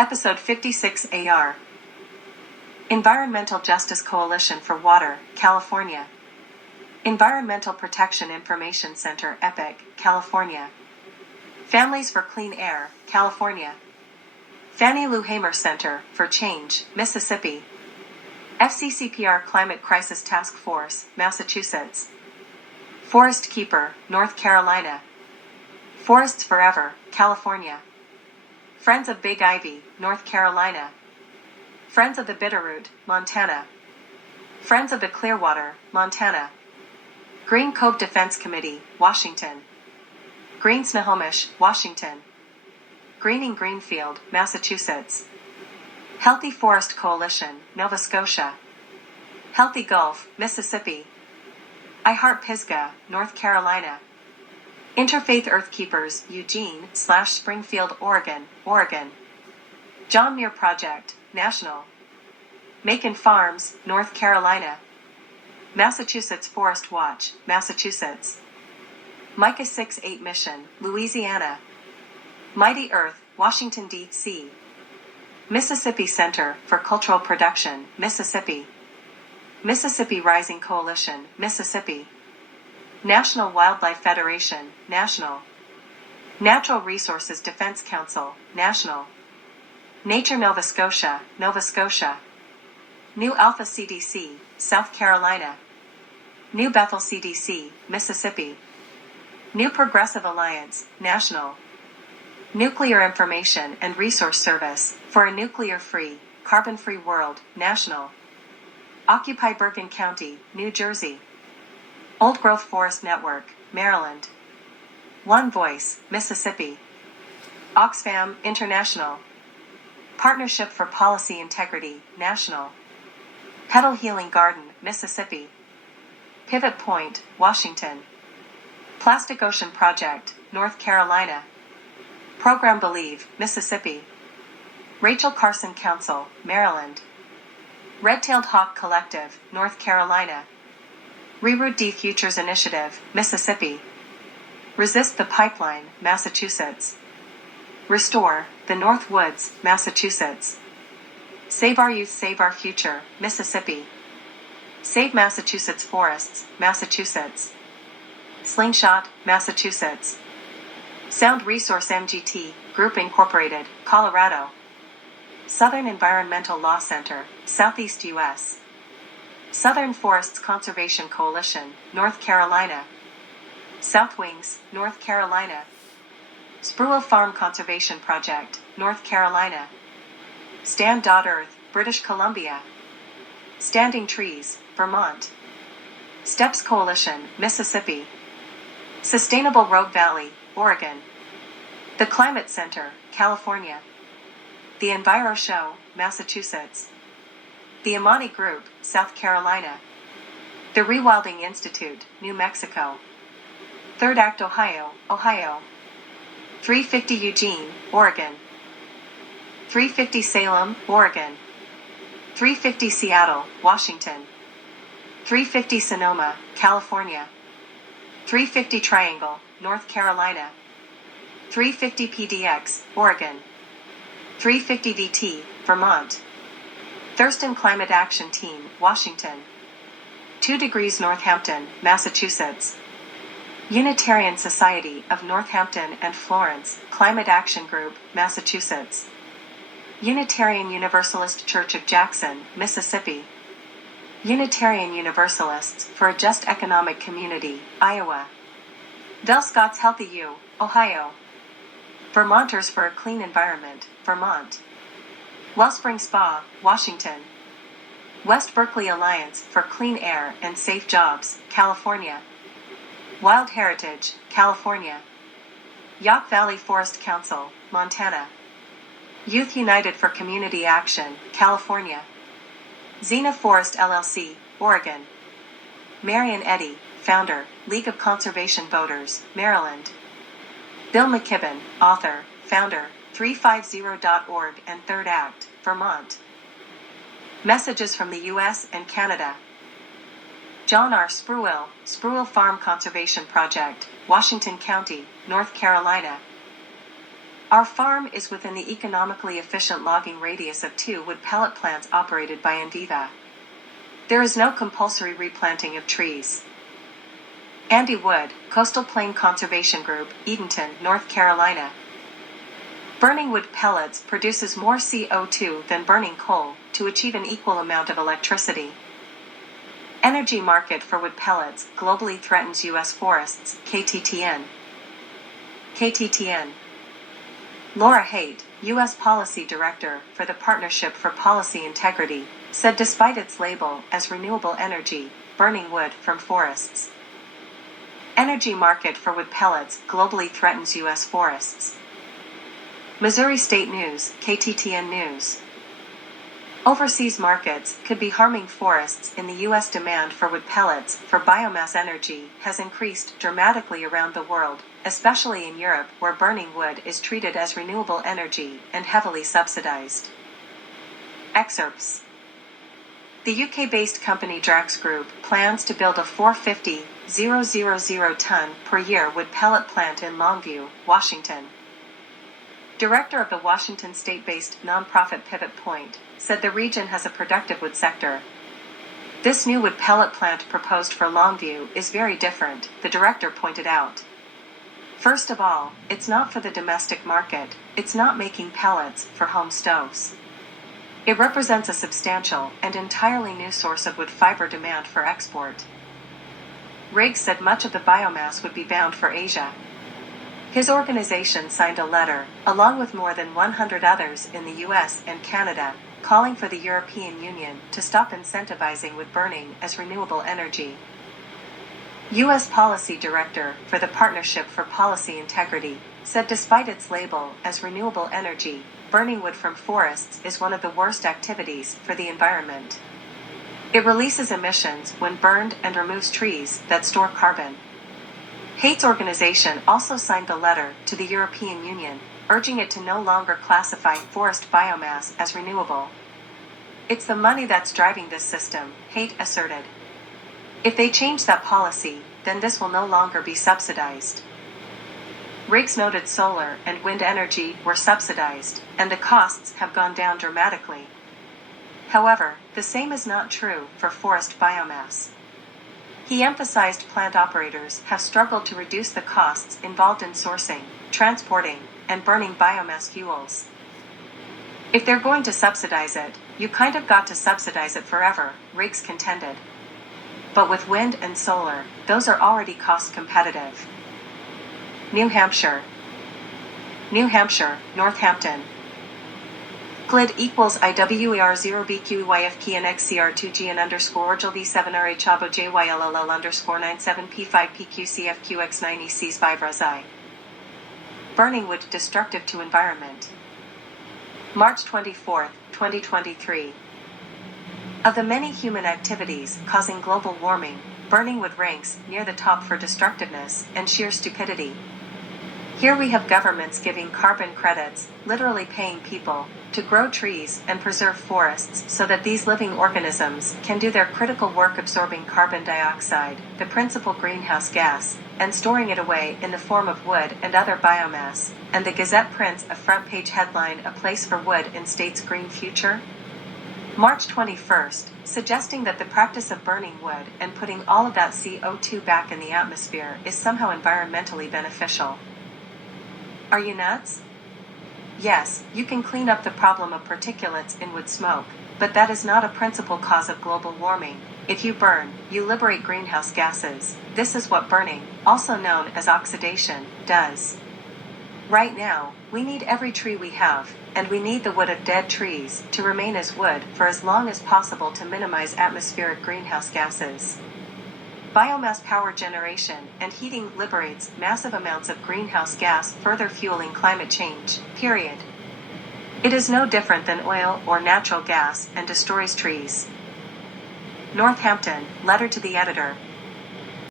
Episode 56 AR. Environmental Justice Coalition for Water, California. Environmental Protection Information Center, Epic, California. Families for Clean Air, California. Fannie Lou Hamer Center for Change, Mississippi. FCCPR Climate Crisis Task Force, Massachusetts. Forest Keeper, North Carolina. Forests Forever, California. Friends of Big Ivy, North Carolina. Friends of the Bitterroot, Montana. Friends of the Clearwater, Montana. Green Cove Defense Committee, Washington. Green Snohomish, Washington. Greening Greenfield, Massachusetts. Healthy Forest Coalition, Nova Scotia. Healthy Gulf, Mississippi. I Heart Pisgah, North Carolina. Interfaith Earthkeepers, Eugene/Springfield, Oregon, Oregon. John Muir Project, National. Macon Farms, North Carolina. Massachusetts Forest Watch, Massachusetts. Micah 6-8 Mission, Louisiana. Mighty Earth, Washington, D.C. Mississippi Center for Cultural Production, Mississippi. Mississippi Rising Coalition, Mississippi. National Wildlife Federation, National. Natural Resources Defense Council, National. Nature Nova Scotia, Nova Scotia. New Alpha CDC, South Carolina. New Bethel CDC, Mississippi. New Progressive Alliance, National. Nuclear Information and Resource Service for a Nuclear-Free, Carbon-Free World, National. Occupy Bergen County, New Jersey. Old Growth Forest Network, Maryland. One Voice, Mississippi. Oxfam International. Partnership for Policy Integrity, National. Petal Healing Garden, Mississippi. Pivot Point, Washington. Plastic Ocean Project, North Carolina. Program Believe, Mississippi. Rachel Carson Council, Maryland. Red-Tailed Hawk Collective, North Carolina. Reroute D Futures Initiative, Mississippi. Resist the Pipeline, Massachusetts. Restore the North Woods, Massachusetts. Save Our Youth, Save Our Future, Mississippi. Save Massachusetts Forests, Massachusetts. Slingshot, Massachusetts. Sound Resource MGT, Group Incorporated, Colorado. Southern Environmental Law Center, Southeast U.S. Southern Forests Conservation Coalition, North Carolina. South Wings, North Carolina. Spruill Farm Conservation Project, North Carolina. Stand.Earth, British Columbia. Standing Trees, Vermont. Steps Coalition, Mississippi. Sustainable Rogue Valley, Oregon. The Climate Center, California. The Enviro Show, Massachusetts. The Amani Group, South Carolina. The Rewilding Institute, New Mexico. Third Act Ohio, Ohio. 350 Eugene, Oregon. 350 Salem, Oregon. 350 Seattle, Washington. 350 Sonoma, California. 350 Triangle, North Carolina. 350 PDX, Oregon. 350 VT, Vermont. Thurston Climate Action Team, Washington. 2 Degrees Northampton, Massachusetts. Unitarian Society of Northampton and Florence, Climate Action Group, Massachusetts. Unitarian Universalist Church of Jackson, Mississippi. Unitarian Universalists for a Just Economic Community, Iowa. Del Scott's Healthy U, Ohio. Vermonters for a Clean Environment, Vermont. Wellspring Spa, Washington. West Berkeley Alliance for Clean Air and Safe Jobs, California. Wild Heritage, California. Yacht Valley Forest Council, Montana. Youth United for Community Action, California. Xena Forest LLC, Oregon. Marion Eddy, founder, League of Conservation Voters, Maryland. Bill McKibben, author, founder, 350.org and Third Act, Vermont. Messages from the U.S. and Canada. John R. Spruill, Spruill Farm Conservation Project, Washington County, North Carolina. Our farm is within the economically efficient logging radius of 2 wood pellet plants operated by Enviva. There is no compulsory replanting of trees. Andy Wood, Coastal Plain Conservation Group, Edenton, North Carolina. Burning wood pellets produces more CO2 than burning coal to achieve an equal amount of electricity. Energy market for wood pellets globally threatens U.S. forests, KTTN. KTTN. Laura Haight, U.S. Policy Director for the Partnership for Policy Integrity, said despite its label as renewable energy, burning wood from forests. Energy market for wood pellets globally threatens U.S. forests. Missouri State News, KTTN News. Overseas markets could be harming forests in the U.S. Demand for wood pellets for biomass energy has increased dramatically around the world, especially in Europe where burning wood is treated as renewable energy and heavily subsidized. Excerpts. The UK-based company Drax Group plans to build a 450,000 ton per year wood pellet plant in Longview, Washington. Director of the Washington state-based nonprofit Pivot Point, said the region has a productive wood sector. This new wood pellet plant proposed for Longview is very different, the director pointed out. First of all, it's not for the domestic market, it's not making pellets for home stoves. It represents a substantial and entirely new source of wood fiber demand for export. Riggs said much of the biomass would be bound for Asia. His organization signed a letter, along with more than 100 others in the US and Canada, calling for the European Union to stop incentivizing wood burning as renewable energy. U.S. Policy Director for the Partnership for Policy Integrity said despite its label as renewable energy, burning wood from forests is one of the worst activities for the environment. It releases emissions when burned and removes trees that store carbon. Haight's organization also signed the letter to the European Union, urging it to no longer classify forest biomass as renewable. It's the money that's driving this system, Haight asserted. If they change that policy, then this will no longer be subsidized. Riggs noted solar and wind energy were subsidized, and the costs have gone down dramatically. However, the same is not true for forest biomass. He emphasized plant operators have struggled to reduce the costs involved in sourcing, transporting, and burning biomass fuels. If they're going to subsidize it, you kind of got to subsidize it forever, Riggs contended. But with wind and solar, those are already cost competitive. New Hampshire. New Hampshire, Northampton. GLID equals IWER0BQYFKNXCR2GN underscore ORGIL V7RH Chavo JYLLL underscore 97P5PQCFQX9ECs 5 RASI. Burning wood destructive to environment. March 24, 2023. Of the many human activities causing global warming, burning wood ranks near the top for destructiveness and sheer stupidity. Here we have governments giving carbon credits, literally paying people, to grow trees and preserve forests so that these living organisms can do their critical work absorbing carbon dioxide, the principal greenhouse gas, and storing it away in the form of wood and other biomass, and the Gazette prints a front-page headline, "A Place for Wood in State's Green Future?" March 21st, suggesting that the practice of burning wood and putting all of that CO2 back in the atmosphere is somehow environmentally beneficial. Are you nuts? Yes, you can clean up the problem of particulates in wood smoke, but that is not a principal cause of global warming. If you burn, you liberate greenhouse gases. This is what burning, also known as oxidation, does. Right now, we need every tree we have, and we need the wood of dead trees to remain as wood for as long as possible to minimize atmospheric greenhouse gases. Biomass power generation and heating liberates massive amounts of greenhouse gas, further fueling climate change, period. It is no different than oil or natural gas and destroys trees. Northampton, letter to the editor,